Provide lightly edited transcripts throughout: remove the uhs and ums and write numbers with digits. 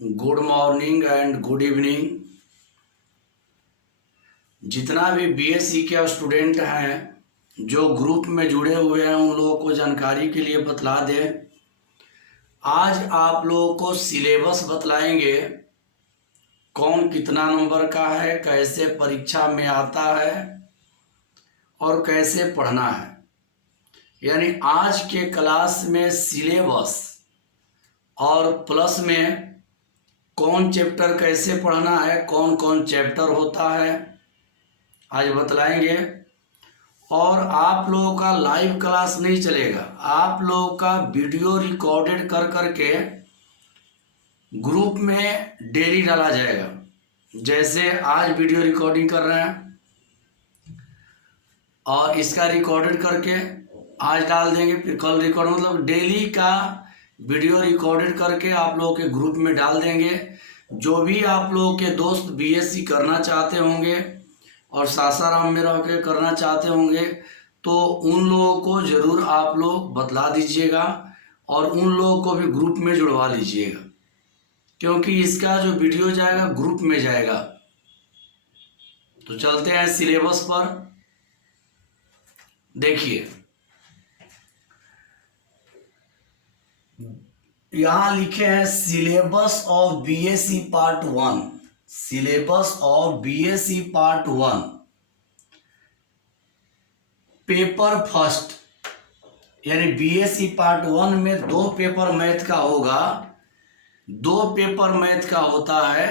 Good morning and good evening. जितना भी BSc के स्टूडेंट हैं जो ग्रुप में जुड़े हुए हैं उन लोगों को जानकारी के लिए बतला दें। आज आप लोगों को सिलेबस बतलाएंगे, कौन कितना नंबर का है, कैसे परीक्षा में आता है और कैसे पढ़ना है। यानी आज के क्लास में सिलेबस और प्लस में कौन चैप्टर कैसे पढ़ना है, कौन कौन चैप्टर होता है आज बतलाएंगे। और आप लोगों का लाइव क्लास नहीं चलेगा, आप लोगों का वीडियो रिकॉर्डेड कर करके ग्रुप में डेली डाला जाएगा। जैसे आज वीडियो रिकॉर्डिंग कर रहे हैं और इसका रिकॉर्डेड करके आज डाल देंगे, फिर कल रिकॉर्ड, मतलब डेली का वीडियो रिकॉर्डेड करके आप लोगों के ग्रुप में डाल देंगे। जो भी आप लोगों के दोस्त बीएससी करना चाहते होंगे और सासाराम में रह के करना चाहते होंगे तो उन लोगों को ज़रूर आप लोग बतला दीजिएगा और उन लोगों को भी ग्रुप में जुड़वा लीजिएगा, क्योंकि इसका जो वीडियो जाएगा ग्रुप में जाएगा। तो चलते हैं सिलेबस पर। देखिए यहाँ लिखे हैं syllabus of BSc part 1। Syllabus of BSc part 1 paper first, यानी बीएससी पार्ट 1 में 2 पेपर मैथ का होगा। 2 पेपर मैथ का होता है,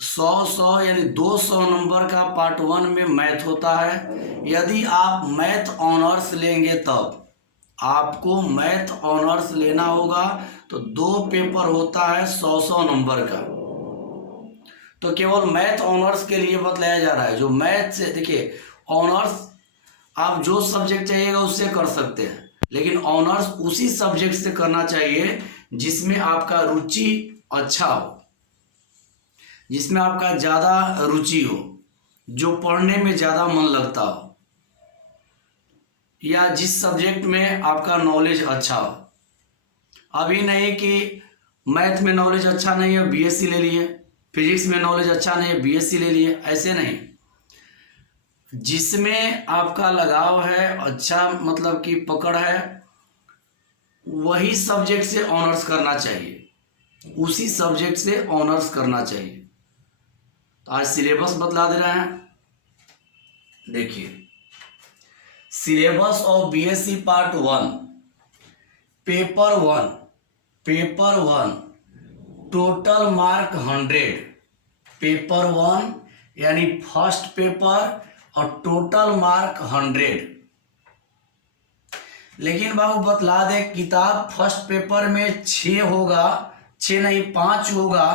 100 यानी 200 नंबर का पार्ट 1 में मैथ होता है। यदि आप मैथ ऑनर्स लेंगे तब आपको मैथ ऑनर्स लेना होगा तो 2 पेपर होता है 100 नंबर का। तो केवल मैथ ऑनर्स के लिए बतलाया जा रहा है। जो मैथ से, देखिए ऑनर्स आप जो सब्जेक्ट चाहिएगा उससे कर सकते हैं, लेकिन ऑनर्स उसी सब्जेक्ट से करना चाहिए जिसमें आपका रुचि अच्छा हो, जिसमें आपका ज़्यादा रुचि हो, जो पढ़ने में ज़्यादा मन लगता हो, या जिस सब्जेक्ट में आपका नॉलेज अच्छा हो। अभी नहीं कि मैथ में नॉलेज अच्छा नहीं है बीएससी ले लिए, फिजिक्स में नॉलेज अच्छा नहीं है बीएससी ले लिए, ऐसे नहीं। जिसमें आपका लगाव है, अच्छा मतलब कि पकड़ है, वही सब्जेक्ट से ऑनर्स करना चाहिए, उसी सब्जेक्ट से ऑनर्स करना चाहिए। तो आज सिलेबस बतला दे रहे हैं। देखिए syllabus of BSc part 1 paper 1 total mark 100। Paper 1 यानी फर्स्ट पेपर और टोटल मार्क 100। लेकिन बाबू बतला दे, किताब फर्स्ट पेपर में 6 होगा, 6 नहीं 5 होगा।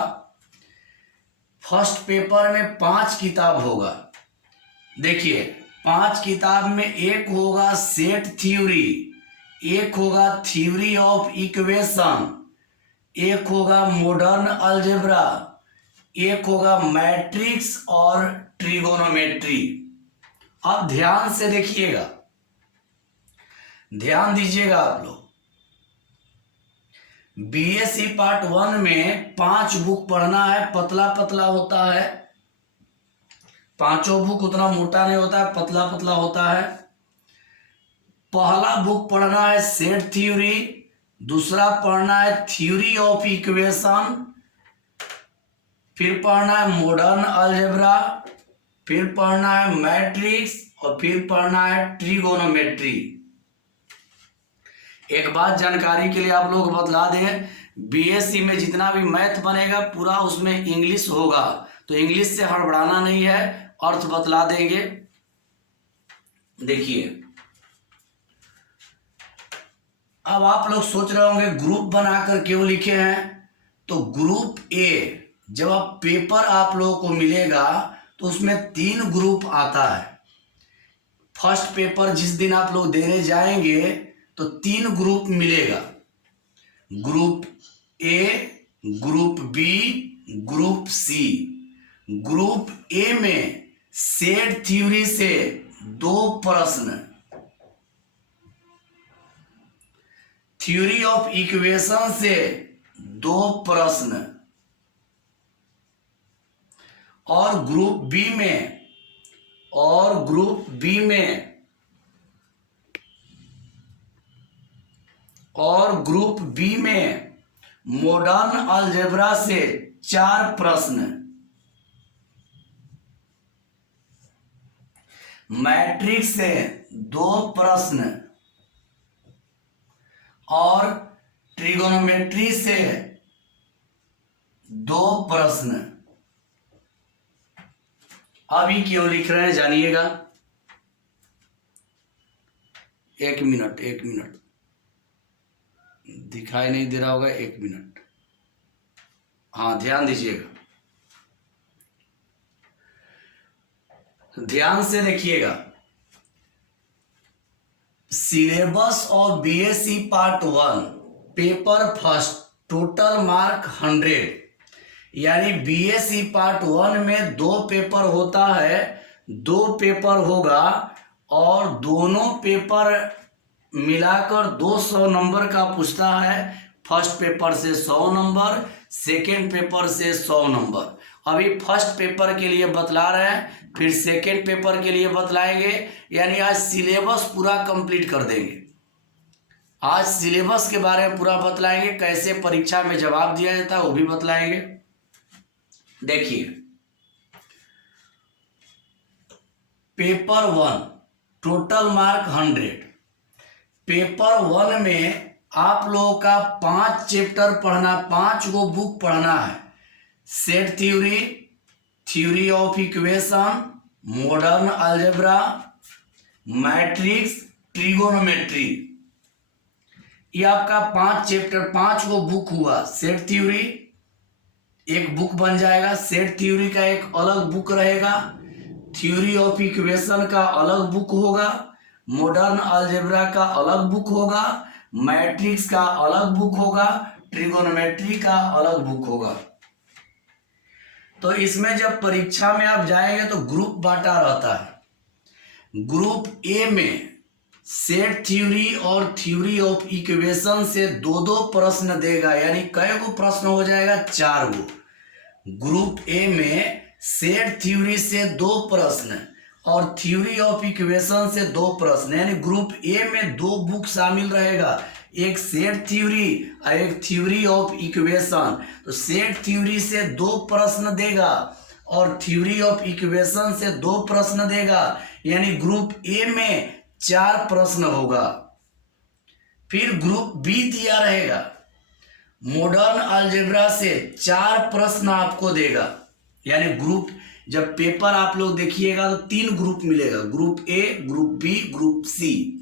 फर्स्ट पेपर में 5 किताब होगा। देखिए 5 किताब में एक होगा सेट थ्योरी, एक होगा थ्योरी ऑफ इक्वेशन, एक होगा मॉडर्न अलजेब्रा, एक होगा मैट्रिक्स और ट्रिगोनोमेट्री। अब ध्यान से देखिएगा, ध्यान दीजिएगा आप लोग। बीएससी पार्ट 1 में 5 बुक पढ़ना है, पतला पतला होता है। पांचों बुक उतना मोटा नहीं होता है, पतला पतला होता है। पहला बुक पढ़ना है सेट थ्योरी, दूसरा पढ़ना है थ्योरी ऑफ इक्वेशन, फिर पढ़ना है मॉडर्न अलजेब्रा, फिर पढ़ना है मैट्रिक्स और फिर पढ़ना है ट्रिगोनोमेट्री। एक बात जानकारी के लिए आप लोग बतला दें, बीएससी में जितना भी मैथ बनेगा पूरा उसमें इंग्लिश होगा, तो इंग्लिश से हड़बड़ाना नहीं है, अर्थ बतला देंगे। देखिए अब आप लोग सोच रहे होंगे ग्रुप बनाकर क्यों लिखे हैं। तो ग्रुप ए, जब आप पेपर आप लोगों को मिलेगा तो उसमें 3 ग्रुप आता है। फर्स्ट पेपर जिस दिन आप लोग देने जाएंगे तो 3 ग्रुप मिलेगा, group A, group B, group C. Group A में सेट थ्योरी से 2 प्रश्न, थ्योरी ऑफ इक्वेशन से 2 प्रश्न, और ग्रुप बी में मॉडर्न अलजेब्रा से 4 प्रश्न, मैट्रिक्स से 2 प्रश्न और ट्रिगोनोमेट्री से 2 प्रश्न। अभी क्यों लिख रहे हैं जानिएगा। 1 मिनट दिखाई नहीं दे रहा होगा, 1 मिनट। हाँ, ध्यान दीजिएगा, ध्यान से देखिएगा। Syllabus of BSc part 1 paper first, total mark 100। यानी बीएससी पार्ट 1 में 2 पेपर होता है, 2 पेपर होगा और दोनों पेपर मिलाकर 200 नंबर का पूछता है। फर्स्ट पेपर से 100 नंबर, सेकेंड पेपर से 100 नंबर। अभी फर्स्ट पेपर के लिए बतला रहे हैं, फिर सेकेंड पेपर के लिए बतलाएंगे। यानी आज सिलेबस पूरा कंप्लीट कर देंगे। आज सिलेबस के बारे में पूरा बतलाएंगे, कैसे परीक्षा में जवाब दिया जाता है वो भी बतलाएंगे। देखिए, पेपर 1 टोटल मार्क 100। पेपर 1 में आप लोगों का 5 चैप्टर पढ़ना, 5 गो बुक पढ़ना है। Set theory, theory of equation, modern algebra, matrix, trigonometry. ये आपका 5 चैप्टर, 5 गो बुक हुआ। सेट थ्योरी एक बुक बन जाएगा, सेट थ्योरी का एक अलग बुक रहेगा, थ्योरी ऑफ इक्वेशन का अलग बुक होगा, मॉडर्न अलजेब्रा का अलग बुक होगा, मैट्रिक्स का अलग बुक होगा, ट्रिगोनोमेट्री का अलग बुक होगा। तो इसमें जब परीक्षा में आप जाएंगे तो ग्रुप बांटा रहता है। ग्रुप ए में सेट थ्योरी और थ्योरी ऑफ इक्वेशन से 2-2 प्रश्न देगा। यानी कई गो प्रश्न हो जाएगा? 4 गो। ग्रुप ए में सेट थ्योरी से 2 प्रश्न और थ्योरी ऑफ इक्वेशन से 2 प्रश्न। यानी ग्रुप ए में 2 बुक शामिल रहेगा, एक सेट थ्योरी और एक थ्योरी ऑफ इक्वेशन। तो सेट थ्योरी से 2 प्रश्न देगा और थ्योरी ऑफ इक्वेशन से 2 प्रश्न देगा। यानी ग्रुप ए में 4 प्रश्न होगा। फिर ग्रुप बी दिया रहेगा, मॉडर्न अलजेब्रा से 4 प्रश्न आपको देगा। यानी ग्रुप, जब पेपर आप लोग देखिएगा तो 3 ग्रुप मिलेगा, group A, group B, group C.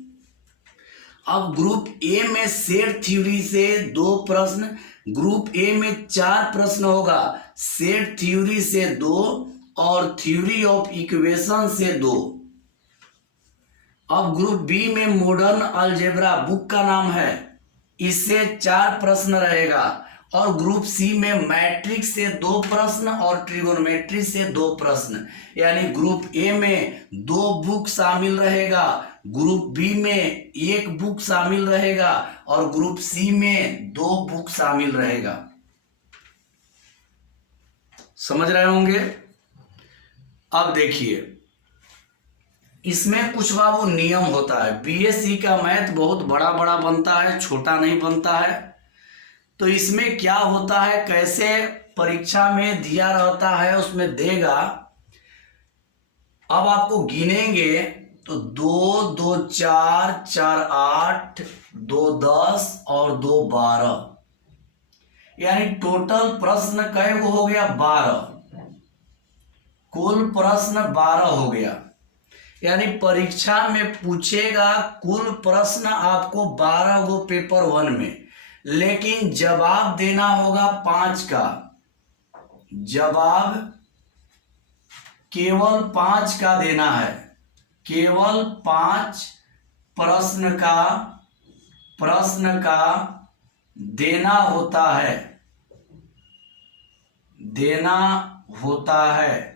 अब ग्रुप ए में सेट थ्योरी से 2 प्रश्न, ग्रुप ए में 4 प्रश्न होगा, सेट थ्योरी से 2 और थ्योरी ऑफ इक्वेशन से 2। अब ग्रुप बी में मॉडर्न अलजेब्रा बुक का नाम है, इससे 4 प्रश्न रहेगा। और ग्रुप सी में मैट्रिक्स से 2 प्रश्न और ट्रिगोनोमेट्री से 2 प्रश्न। यानी ग्रुप ए में 2 बुक शामिल रहेगा, ग्रुप बी में 1 बुक शामिल रहेगा और ग्रुप सी में 2 बुक शामिल रहेगा। समझ रहे होंगे? अब देखिए, इसमें कुछ बाबू नियम होता है। बीएससी का मैथ बहुत बड़ा बड़ा बनता है, छोटा नहीं बनता है। तो इसमें क्या होता है, कैसे परीक्षा में दिया रहता है उसमें देगा। अब आपको गिनेंगे तो 2, 2, 4, 4, 8, 2, 10 और 2, 12। यानी टोटल प्रश्न कई गो हो गया? 12। कुल प्रश्न 12 हो गया। यानी परीक्षा में पूछेगा कुल प्रश्न आपको 12 गो पेपर 1 में, लेकिन जवाब देना होगा 5 का। जवाब केवल 5 का देना है, केवल 5 प्रश्न का देना होता है।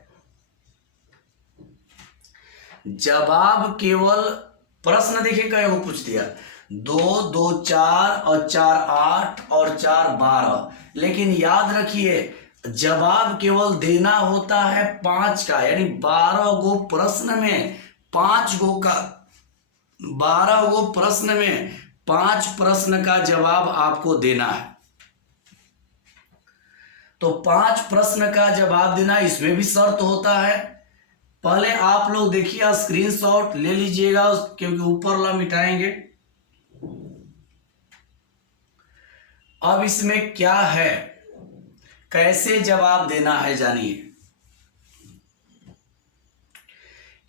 जवाब केवल, प्रश्न देखिए कई को पूछ दिया, 2, 2, 4 और 4, 8 और 4, 12। लेकिन याद रखिए जवाब केवल देना होता है 5 का, यानी 12 गो प्रश्न में 5 गो का 12 गो प्रश्न में 5 प्रश्न का जवाब आपको देना है। तो 5 प्रश्न का जवाब देना, इसमें भी शर्त होता है। पहले आप लोग देखिए, स्क्रीनशॉट ले लीजिएगा, क्योंकि ऊपर वाला मिटाएंगे। अब इसमें क्या है, कैसे जवाब देना है जानिए।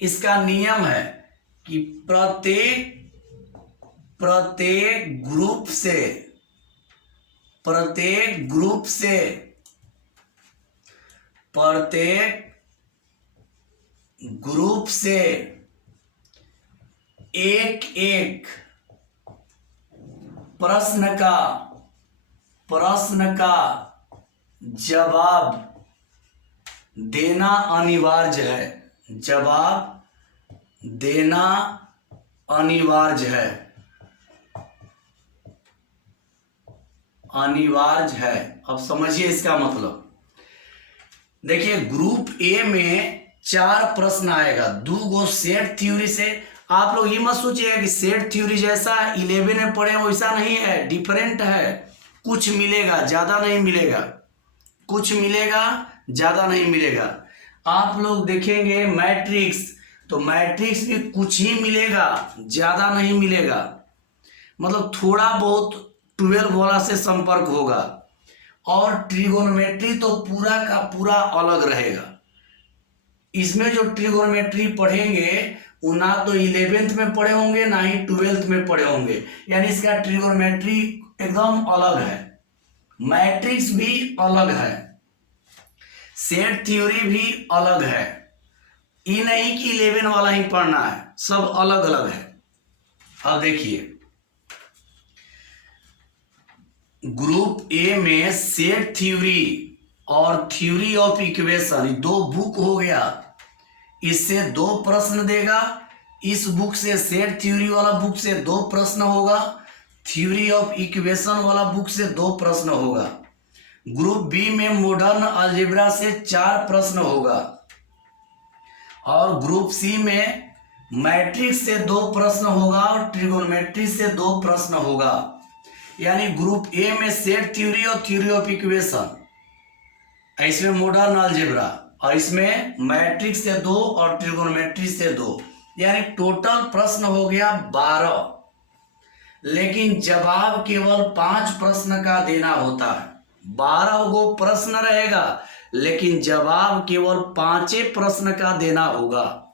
इसका नियम है कि प्रत्येक ग्रुप से एक एक प्रश्न का जवाब देना अनिवार्य है। जवाब देना अनिवार्य है। अब समझिए इसका मतलब। देखिए, ग्रुप ए में 4 प्रश्न आएगा, 2 गो सेट थ्योरी से। आप लोग ये मत सोचिएगा कि सेट थ्योरी जैसा 11 में पढ़े वैसा नहीं है, डिफरेंट है। कुछ मिलेगा, ज्यादा नहीं मिलेगा। कुछ मिलेगा, ज्यादा नहीं मिलेगा। आप लोग देखेंगे मैट्रिक्स, तो मैट्रिक्स भी कुछ ही मिलेगा, ज्यादा नहीं मिलेगा। मतलब थोड़ा बहुत 12 वाला से संपर्क होगा। और ट्रिगोनोमेट्री तो पूरा का पूरा अलग रहेगा। इसमें जो ट्रिगोनोमेट्री पढ़ेंगे वो ना तो 11th में पढ़े होंगे, ना ही 12th में पढ़े होंगे। यानी इसका ट्रिगोनोमेट्री एकदम अलग है। मैट्रिक्स भी अलग है, सेट थ्योरी भी अलग है। ये नहीं कि 11 वाला ही पढ़ना है, सब अलग अलग है। अब देखिए, ग्रुप ए में सेट थ्योरी और थ्योरी ऑफ इक्वेशन 2 बुक हो गया। इससे 2 प्रश्न देगा। इस बुक से, सेट थ्योरी वाला बुक से 2 प्रश्न होगा। थ्योरी ऑफ इक्वेशन वाला बुक से 2 प्रश्न होगा। ग्रुप बी में मॉडर्न अलजेब्रा से 4 प्रश्न होगा। और ग्रुप सी में मैट्रिक्स से 2 प्रश्न होगा और ट्रिगोनोमेट्री से 2 प्रश्न होगा। यानी ग्रुप ए में सेट थ्योरी और थ्योरी ऑफ इक्वेशन, इसमें मॉडर्न अलजेब्रा, और इसमें मैट्रिक्स से 2 और ट्रिगोनोमेट्री से 2, यानी टोटल प्रश्न हो गया 12। लेकिन जवाब केवल 5 प्रश्न का देना होता है। 12 गो प्रश्न रहेगा, लेकिन जवाब केवल 5 प्रश्न का देना होगा।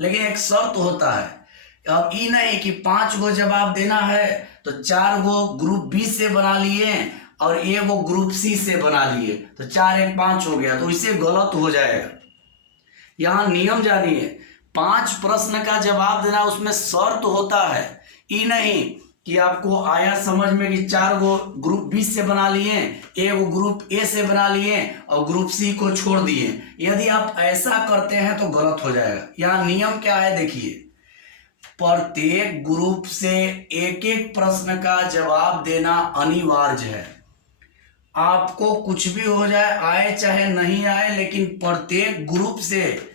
लेकिन एक शर्त होता है। अब ये नहीं कि 5 गो जवाब देना है तो 4 गो ग्रुप बी से बना लिए और 1 गो ग्रुप सी से बना लिए, तो 4 1 5 हो गया, तो इससे गलत हो जाएगा। यहां नियम जानिए, 5 प्रश्न का जवाब देना, उसमें शर्त होता है। ये नहीं कि आपको आया समझ में कि 4 गो ग्रुप बी से बना लिए, 1 गो ग्रुप ए से बना लिए और ग्रुप सी को छोड़ दिए। यदि आप ऐसा करते हैं तो गलत हो जाएगा। यहाँ नियम क्या है देखिए, प्रत्येक ग्रुप से एक एक प्रश्न का जवाब देना अनिवार्य है। आपको कुछ भी हो जाए, आए चाहे नहीं आए, लेकिन प्रत्येक ग्रुप से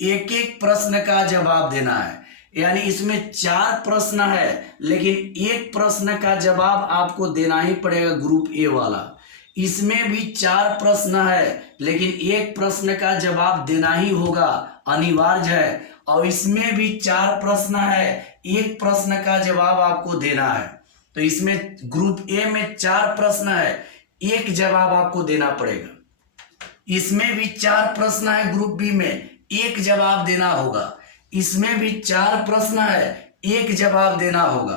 एक एक प्रश्न का जवाब देना है। यानी इसमें 4 प्रश्न है, लेकिन 1 प्रश्न का जवाब आपको देना ही पड़ेगा, ग्रुप ए वाला। इसमें भी 4 प्रश्न है, लेकिन 1 प्रश्न का जवाब देना ही होगा, अनिवार्य है। और इसमें भी 4 प्रश्न है, 1 प्रश्न का जवाब आपको देना है। तो इसमें ग्रुप ए में 4 प्रश्न है, 1 जवाब आपको देना पड़ेगा। इसमें भी 4 प्रश्न है, ग्रुप बी में 1 जवाब देना होगा। इसमें भी 4 प्रश्न है, 1 जवाब देना होगा।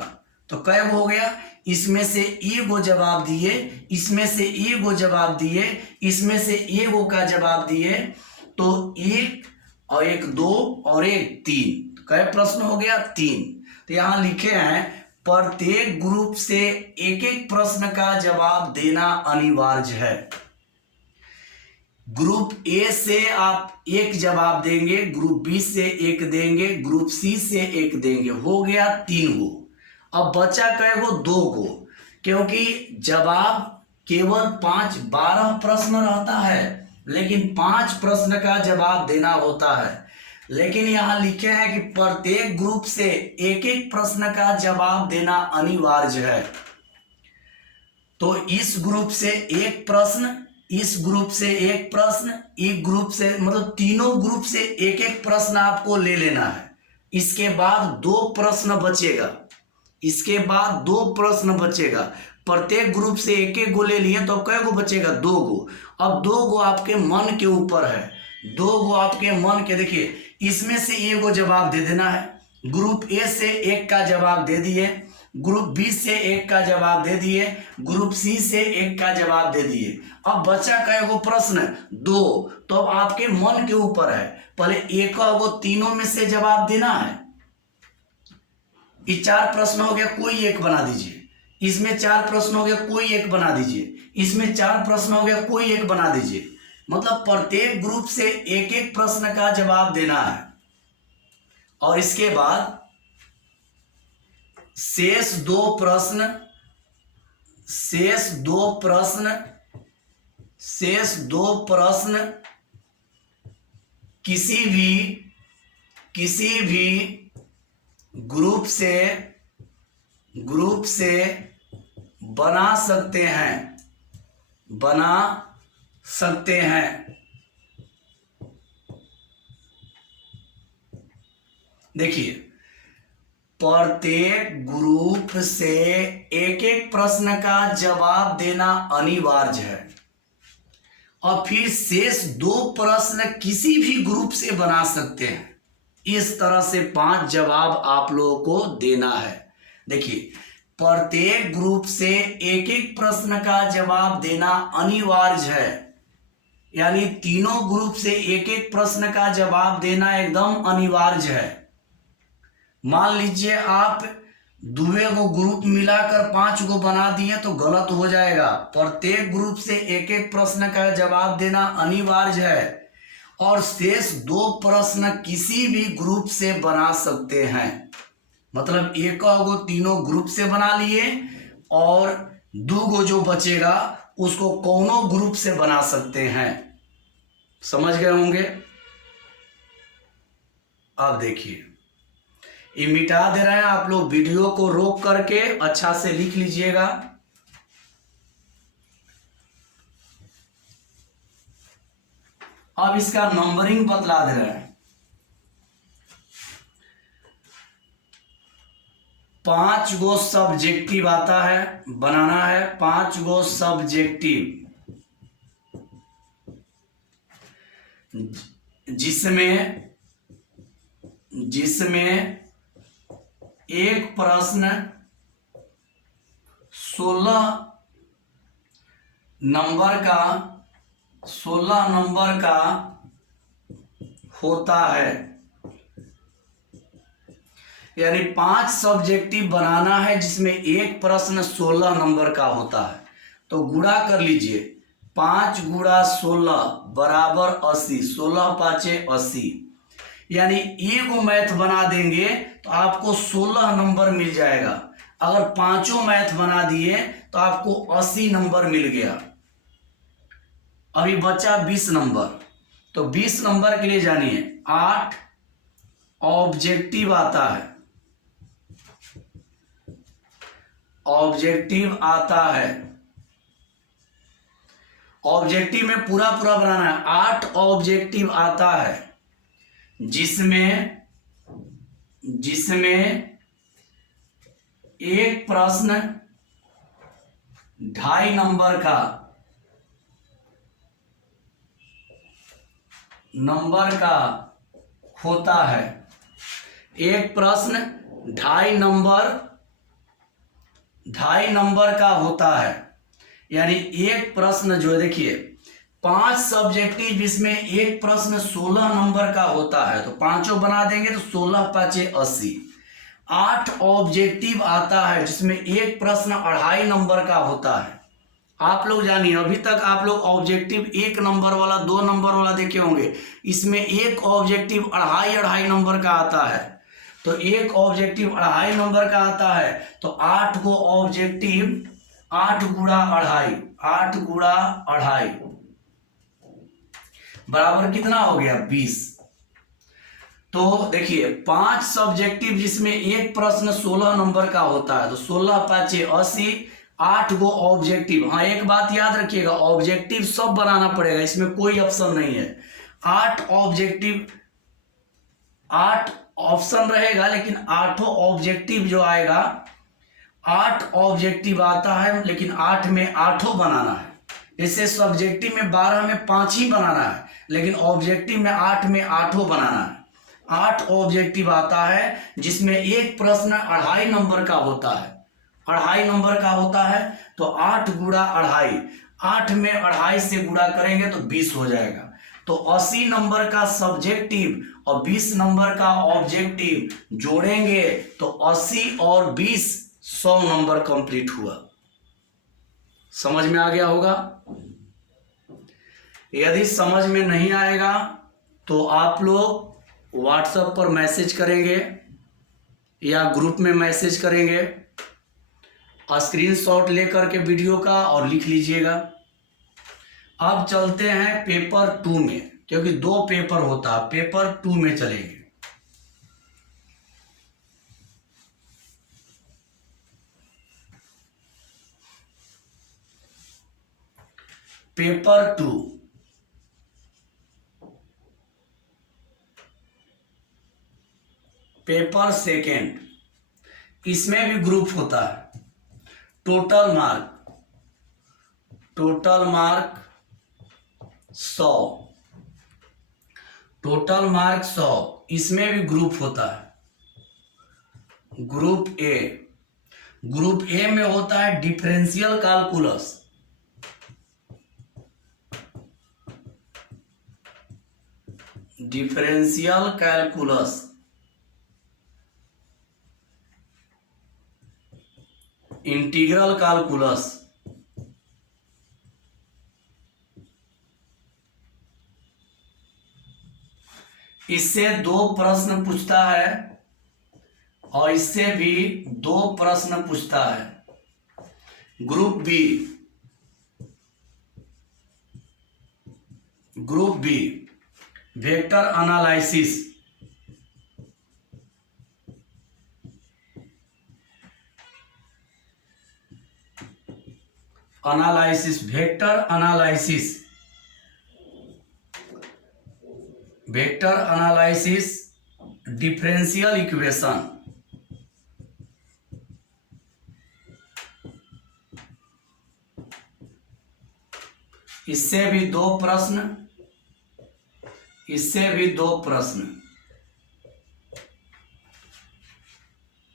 तो कै गो हो गया, इसमें से 1 गो जवाब दिए, इसमें से 1 गो जवाब दिए, इसमें से 1 गो का जवाब दिए, तो 1 और 1 2 और 1 3, तो कै प्रश्न हो गया 3। तो यहां लिखे हैं प्रत्येक ग्रुप से एक एक प्रश्न का जवाब देना अनिवार्य है। ग्रुप ए से आप 1 जवाब देंगे, ग्रुप बी से 1 देंगे, ग्रुप सी से 1 देंगे, हो गया 3 गो। अब बचा कै गो, 2 गो, क्योंकि जवाब केवल 12 प्रश्न रहता है, लेकिन 5 प्रश्न का जवाब देना होता है। लेकिन यहाँ लिखे हैं कि प्रत्येक ग्रुप से एक एक प्रश्न का जवाब देना अनिवार्य है। तो इस ग्रुप से एक प्रश्न, इस ग्रुप से एक प्रश्न, एक ग्रुप से मतलब तीनों ग्रुप से एक एक प्रश्न आपको ले लेना है। इसके बाद 2 प्रश्न बचेगा, इसके बाद 2 प्रश्न बचेगा। प्रत्येक ग्रुप से एक एक गो ले लिए तो कै गो बचेगा? 2 गो। अब 2 गो आपके मन के ऊपर है, 2 गो आपके मन के। देखिए इसमें से एक गो जवाब दे देना है। ग्रुप ए से एक का जवाब दे दिए, ग्रुप बी से एक का जवाब दे दिए, ग्रुप सी से एक का जवाब दे दिए। अब बचा कै गो प्रश्न? 2। तो अब आपके मन के ऊपर है, पहले एक गो तीनों में से जवाब देना है। ये 4 प्रश्न हो गया, कोई एक बना दीजिए। इसमें 4 प्रश्न हो गया, कोई एक बना दीजिए। इसमें 4 प्रश्न हो गया, कोई एक बना दीजिए। मतलब प्रत्येक ग्रुप से एक एक प्रश्न का जवाब देना है। और इसके बाद शेष 2 प्रश्न, शेष 2 प्रश्न, शेष 2 प्रश्न किसी भी ग्रुप से बना सकते हैं, बना सकते हैं। देखिए प्रत्येक ग्रुप से एक एक प्रश्न का जवाब देना अनिवार्य है। और फिर शेष 2 प्रश्न किसी भी ग्रुप से बना सकते हैं। इस तरह से 5 जवाब आप लोगों को देना है। देखिए प्रत्येक ग्रुप से एक एक प्रश्न का जवाब देना अनिवार्य है, यानी तीनों ग्रुप से एक एक प्रश्न का जवाब देना एकदम अनिवार्य है। मान लीजिए आप 2 गो ग्रुप मिलाकर 5 गो बना दिए तो गलत हो जाएगा। प्रत्येक ग्रुप से एक एक प्रश्न का जवाब देना अनिवार्य है। और शेष 2 प्रश्न किसी भी ग्रुप से बना सकते हैं। मतलब एक गो तीनों ग्रुप से बना लिए और 2 गो जो बचेगा उसको कौनों ग्रुप से बना सकते हैं। समझ गए होंगे? अब देखिए ये मिटा दे रहे हैं, आप लोग वीडियो को रोक करके अच्छा से लिख लीजिएगा। अब इसका नंबरिंग बतला दे रहे हैं। 5 गो सब्जेक्टिव आता है, बनाना है 5 गो सब्जेक्टिव, जिसमें एक प्रश्न 16 नंबर का होता है। यानी 5 सब्जेक्टिव बनाना है जिसमें एक प्रश्न 16 नंबर का होता है। तो गुणा कर लीजिए, 5 गुणा 16 बराबर 80, 16 पाँचे 80। यानी एक मैथ बना देंगे तो आपको 16 नंबर मिल जाएगा। अगर 5 मैथ बना दिए तो आपको 80 नंबर मिल गया। अभी बचा 20 नंबर। तो 20 नंबर के लिए जानिए 8 ऑब्जेक्टिव आता है, ऑब्जेक्टिव आता है। ऑब्जेक्टिव में पूरा बनाना है। 8 ऑब्जेक्टिव आता है जिसमें एक प्रश्न 2.5 नंबर का होता है। एक प्रश्न 2.5 नंबर का होता है। यानी एक प्रश्न जो है, देखिए 5 सब्जेक्टिव जिसमें एक प्रश्न 16 नंबर का होता है तो 5 बना देंगे तो 16 पाँचे 80। 8 ऑब्जेक्टिव आता है जिसमें एक प्रश्न 2.5 नंबर का होता है। आप लोग जानिए अभी तक आप लोग ऑब्जेक्टिव 1 नंबर वाला 2 नंबर वाला देखे होंगे। इसमें एक ऑब्जेक्टिव 2.5 नंबर का आता है। तो एक ऑब्जेक्टिव 2.5 नंबर का आता है तो 8 गो ऑब्जेक्टिव, 8 गुणा 2.5, 8 गुणा 2.5 बराबर कितना हो गया 20। तो देखिए 5 सब्जेक्टिव जिसमें एक प्रश्न 16 नंबर का होता है, तो 16 5 80, 8 गो ऑब्जेक्टिव। हाँ एक बात याद रखिएगा, ऑब्जेक्टिव सब बनाना पड़ेगा, इसमें कोई ऑप्शन नहीं है। 8 ऑब्जेक्टिव, 8 ऑप्शन रहेगा, लेकिन 8 ऑब्जेक्टिव जो आएगा, 8 ऑब्जेक्टिव आता है, लेकिन 8 में 8 बनाना है। जैसे सब्जेक्टिव में 12 में 5 ही बनाना है, लेकिन ऑब्जेक्टिव में 8 बनाना है। 8 ऑब्जेक्टिव आता है जिसमें एक प्रश्न 2.5 नंबर का होता है, 2.5 नंबर का होता है। तो 8 गुणा 2.5, 8 में 2.5 से गुणा करेंगे तो 20 हो जाएगा। तो 80 नंबर का सब्जेक्टिव और 20 नंबर का ऑब्जेक्टिव जोड़ेंगे तो 80 और 20 100 नंबर कंप्लीट हुआ। समझ में आ गया होगा। यदि समझ में नहीं आएगा तो आप लोग व्हाट्सएप पर मैसेज करेंगे या ग्रुप में मैसेज करेंगे, स्क्रीनशॉट लेकर के वीडियो का और लिख लीजिएगा। अब चलते हैं पेपर 2 में, क्योंकि 2 पेपर होता है, पेपर 2 में चलेंगे। पेपर 2 पेपर सेकेंड, इसमें भी ग्रुप होता है। टोटल मार्क 100, टोटल मार्क 100, इसमें भी ग्रुप होता है। ग्रुप ए में होता है डिफरेंशियल कैलकुलस, इंटीग्रल कैलकुलस, इससे 2 प्रश्न पूछता है और इससे भी 2 प्रश्न पूछता है। Group B vector analysis, vector analysis differential equation, इससे भी 2 प्रश्न,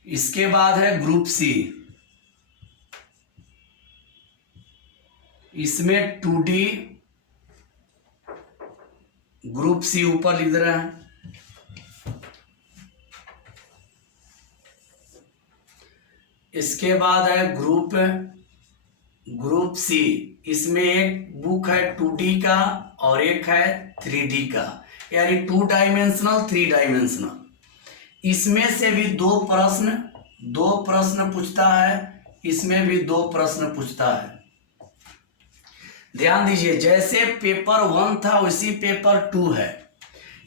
इसके बाद है ग्रुप सी, इसमें 2D, ग्रुप सी ऊपर लिख दे रहा है। इसके बाद है ग्रुप सी, इसमें एक बुक है 2D का और एक है 3D का, यानी 2 डायमेंशनल 3 डायमेंशनल। इसमें से भी 2 प्रश्न पूछता है, इसमें भी 2 प्रश्न पूछता है। ध्यान दीजिए, जैसे पेपर 1 था वैसी पेपर 2 है,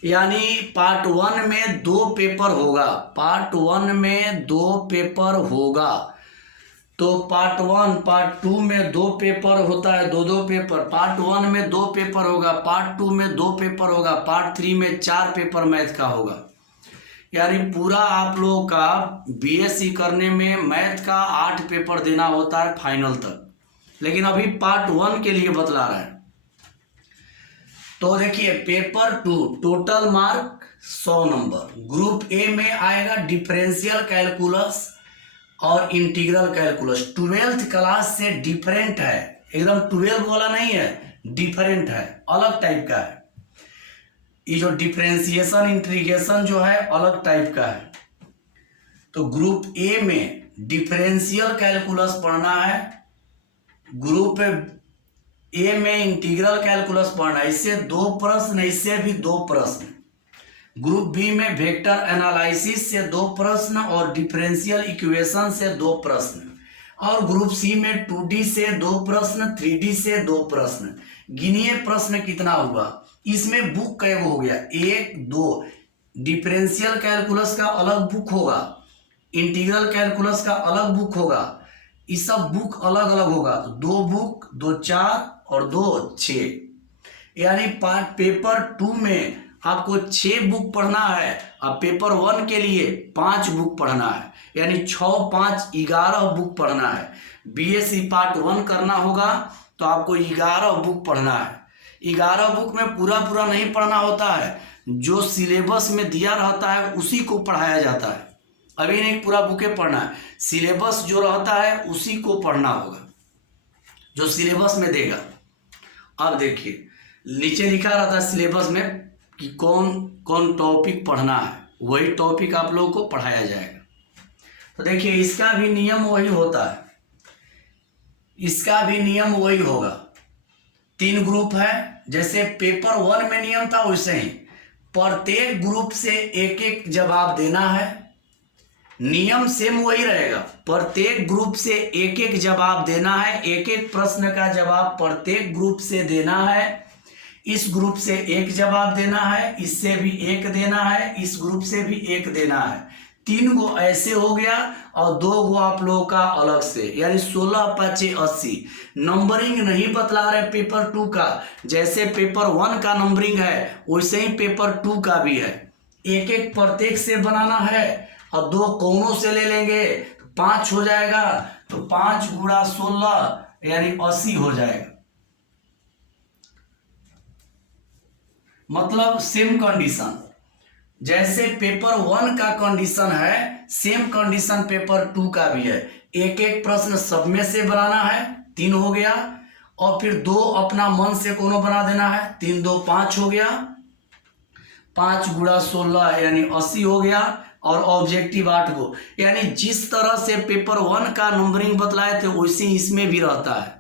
यानी पार्ट 1 में 2 पेपर होगा, पार्ट 1 में 2 पेपर होगा। तो पार्ट 1 पार्ट 2 में 2 पेपर होता है, 2 पेपर। पार्ट 1 में 2 पेपर होगा, पार्ट 2 में 2 पेपर होगा, पार्ट 3 में 4 पेपर मैथ का होगा। यानी पूरा आप लोगों का बीएससी करने में मैथ का 8 पेपर देना होता है फाइनल तक, लेकिन अभी पार्ट 1 के लिए बतला रहा है। तो देखिए paper 2 total mark 100 number. Group A में आएगा डिफरेंशियल कैलकुलस और इंटीग्रल कैलकुलस। 12th क्लास से डिफरेंट है, एकदम 12 वाला नहीं है, डिफरेंट है, अलग टाइप का है। ये जो डिफरेंशिएशन इंटीग्रेशन जो है अलग टाइप का है। तो ग्रुप ए में डिफरेंशियल कैलकुलस पढ़ना है, ग्रुप ए में इंटीग्रल कैलकुलस पढ़ना है। इससे 2 प्रश्न, इससे भी 2 प्रश्न। ग्रुप बी में वेक्टर एनालिसिस से 2 प्रश्न और डिफरेंशियल इक्वेशन से 2 प्रश्न। और ग्रुप सी में 2D से 2 प्रश्न, 3D से 2 प्रश्न। गिनिए प्रश्न कितना हुआ। इसमें बुक कई हो गया, 1 2। डिफरेंशियल कैलकुलस का अलग बुक होगा, इंटीग्रल कैलकुलस का अलग बुक होगा, ये सब बुक अलग अलग होगा। तो 2 बुक, 2 4 और 2 6, यानी पेपर 2 में आपको 6 बुक पढ़ना है और पेपर 1 के लिए 5 बुक पढ़ना है, यानी 6 5 11 बुक पढ़ना है। बीएससी पार्ट 1 करना होगा तो आपको 11 बुक पढ़ना है। 11 बुक में पूरा पूरा नहीं पढ़ना होता है, जो सिलेबस में दिया रहता है उसी को पढ़ाया जाता है। अभी नहीं पूरा बुकें पढ़ना है, सिलेबस जो रहता है उसी को पढ़ना होगा, जो सिलेबस में देगा। अब देखिए नीचे लिखा रहता है सिलेबस में कि कौन कौन टॉपिक पढ़ना है, वही टॉपिक आप लोगों को पढ़ाया जाएगा। तो देखिए इसका भी नियम वही होता है, इसका भी नियम वही होगा। 3 ग्रुप है, जैसे पेपर 1 में नियम था वैसे ही प्रत्येक ग्रुप से एक एक जवाब देना है। नियम सेम वही रहेगा, प्रत्येक ग्रुप से एक एक जवाब देना है, एक एक प्रश्न का जवाब प्रत्येक ग्रुप से देना है। इस ग्रुप से एक जवाब देना है, इससे भी एक देना है, इस ग्रुप से भी एक देना है। 3 गो ऐसे हो गया और 2 गो आप लोगों का अलग से, यानी 16 5 80। नंबरिंग नहीं बतला रहे पेपर 2 का, जैसे पेपर 1 का नंबरिंग है वैसे ही पेपर 2 का भी है। एक एक प्रत्येक से बनाना है और 2 कोनों से ले लेंगे तो 5 हो जाएगा, तो 5 गुणा 16 यानी 80 हो जाएगा। मतलब सेम कंडीशन, जैसे पेपर 1 का कंडीशन है सेम कंडीशन पेपर 2 का भी है। एक एक प्रश्न सब में से बनाना है, 3 हो गया, और फिर 2 अपना मन से कोनो बना देना है, 3 2 5 हो गया, 5 गुणा 16 यानी 80 हो गया, और ऑब्जेक्टिव 8 गो। यानी जिस तरह से पेपर 1 का नंबरिंग बतलाए थे वैसे ही इसमें भी रहता है।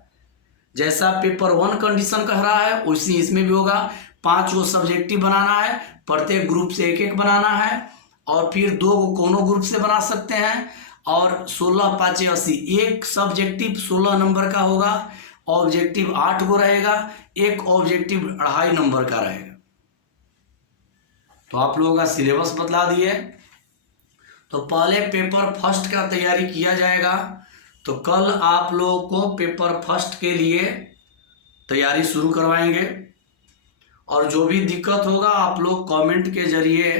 जैसा पेपर 1 कंडीशन कह रहा है वैसे ही इसमें भी होगा। 5 गो सब्जेक्टिव बनाना है, प्रत्येक ग्रुप से एक एक बनाना है, और फिर 2 गो कोनो ग्रुप से बना सकते हैं, और 16 5 80। एक सब्जेक्टिव 16 नंबर का होगा, ऑब्जेक्टिव 8 गो रहेगा, एक ऑब्जेक्टिव 2.5 नंबर का रहेगा। तो आप लोगों का सिलेबस बतला दिए। तो पहले पेपर फर्स्ट का तैयारी किया जाएगा, तो कल आप लोगों को पेपर फर्स्ट के लिए तैयारी शुरू करवाएंगे। और जो भी दिक्कत होगा आप लोग कमेंट के जरिए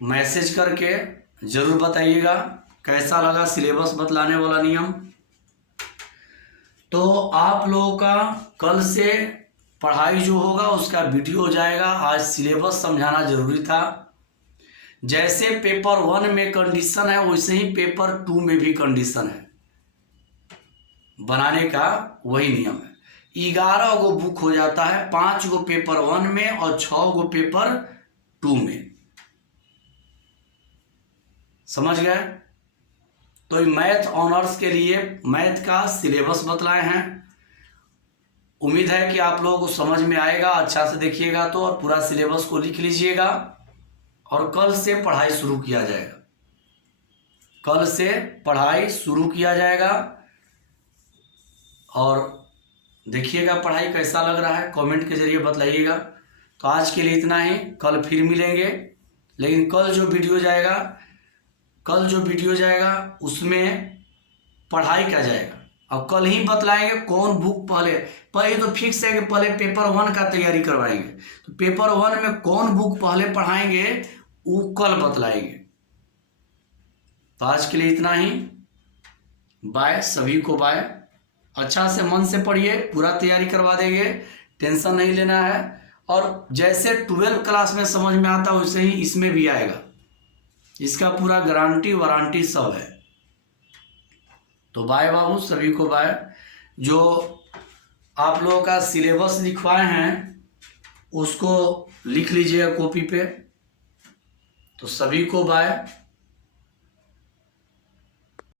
मैसेज करके ज़रूर बताइएगा कैसा लगा सिलेबस बतलाने वाला नियम। तो आप लोगों का कल से पढ़ाई जो होगा उसका वीडियो हो जाएगा। आज सिलेबस समझाना जरूरी था। जैसे पेपर 1 में कंडीशन है वैसे ही पेपर 2 में भी कंडीशन है, बनाने का वही नियम है। 11 गो बुक हो जाता है, 5 गो पेपर 1 में और 6 गो पेपर 2 में। समझ गए? तो मैथ ऑनर्स के लिए मैथ का सिलेबस बतलाए हैं। उम्मीद है कि आप लोगों को समझ में आएगा। अच्छा से देखिएगा तो, और पूरा सिलेबस को लिख लीजिएगा, और कल से पढ़ाई शुरू किया जाएगा। कल से पढ़ाई शुरू किया जाएगा, और देखिएगा पढ़ाई कैसा लग रहा है, कमेंट के जरिए बतलाइएगा। तो आज के लिए इतना ही, कल फिर मिलेंगे। लेकिन कल जो वीडियो जाएगा उसमें पढ़ाई का जाएगा, और कल ही बतलाएंगे कौन बुक पहले तो फिक्स है कि पहले पेपर 1 का तैयारी करवाएंगे। तो पेपर 1 में कौन बुक पहले पढ़ाएंगे वो कल बतलाएंगे। तो आज के लिए इतना ही, बाय, सभी को बाय। अच्छा से मन से पढ़िए, पूरा तैयारी करवा देंगे, टेंशन नहीं लेना है। और जैसे 12 क्लास में समझ में आता वैसे ही इसमें भी आएगा, इसका पूरा गारंटी वारंटी सब है। तो बाय बाबू, सभी को बाय। जो आप लोगों का सिलेबस लिखवाए हैं उसको लिख लीजिएगा कॉपी पे। तो सभी को बाय।